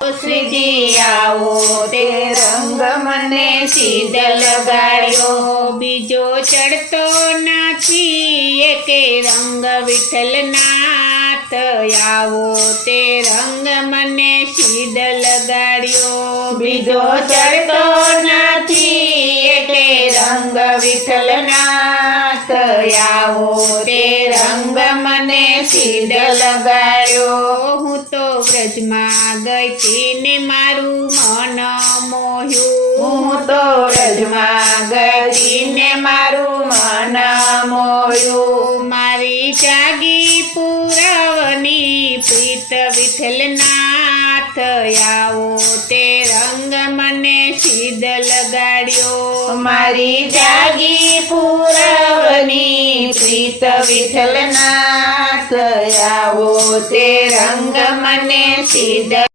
શ્રીજી આવો તે રંગ મને સીધ લગાડ્યો, બીજો ચડતો નથી એકે રંગ વિઠ્ઠલનાથ, આવો તે રંગ મને સીધ લગાડ્યો, બીજો ચડતો નથી એકે રંગ વિઠ્ઠલનાથ, આવો તે રંગ મને સીધ લગાડ્યો. હું તો વ્રજમાં ગઈ તી ને મારું મન મોહ્યું, હું તો વ્રજમાં ગઈ ને મારું મન મોહ્યું, મારી જાગી પૂરવની પ્રીત વિઠ્ઠલનાથ, આવો તે રંગ મને સીધ લગાડ્યો, મારી જાગી પૂરવની પ્રીત વિઠ્ઠલનાથ, આવો તે રંગ મને સીધ